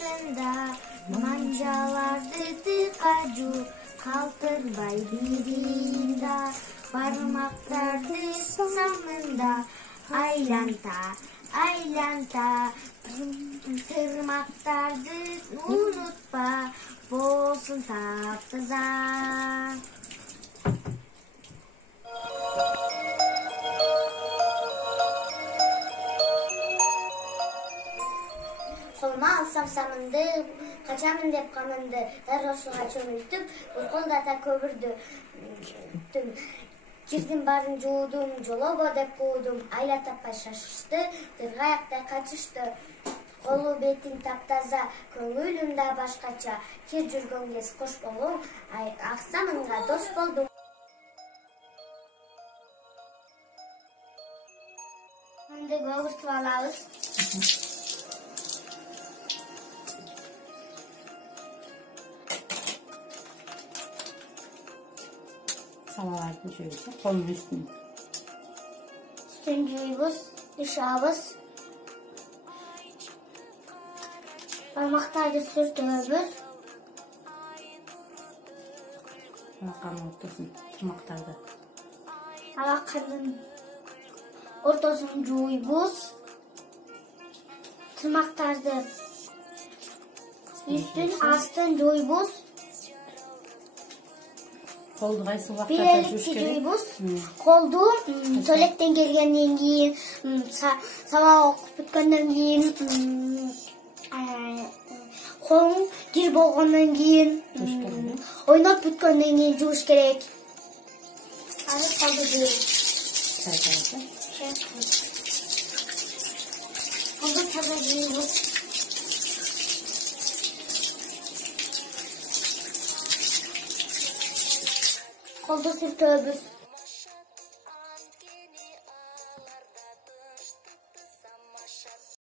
астында манжаларды тыкажу калтырбай биринда бармактарды самында айланта тырмактарды унутпа болсун таптыза. Солма алсам самынды, качамын деп камынды, дароо суга чөмүлтүп, буркулдата көбүрдү. Кирдим барын жуудум, жолобо деп куудум, айла таппай шашышты, тыргаяктай качышты. Колу бетин таптаза, көңүлүм да башкача, кир жүргөн кез кош болуң, ак самынга дос болдум. Анда көбүртүп алабыз. Салаларды жүйесі, қолын үстін. Üstün juyubuz, ышабыз. Barmaktарды сүртөбүз. Алақанның ортасын, тырмақтарды. Алақанның ортасын жуйбуз. Тырмактарды üstün, астын жуйбуз. Қолды қайсы уақытта жуыш керек? Жуйбуз. Қолду туалеттен келгенден кейін, сабақ оқып бүткөндөн кейін, қолың кир болгондон кейін, ойноп бүткөндөн кейін жууш керек. Азыр колду жуйбуз. Колду таза жуйбуз. Koldu sürtөбүз.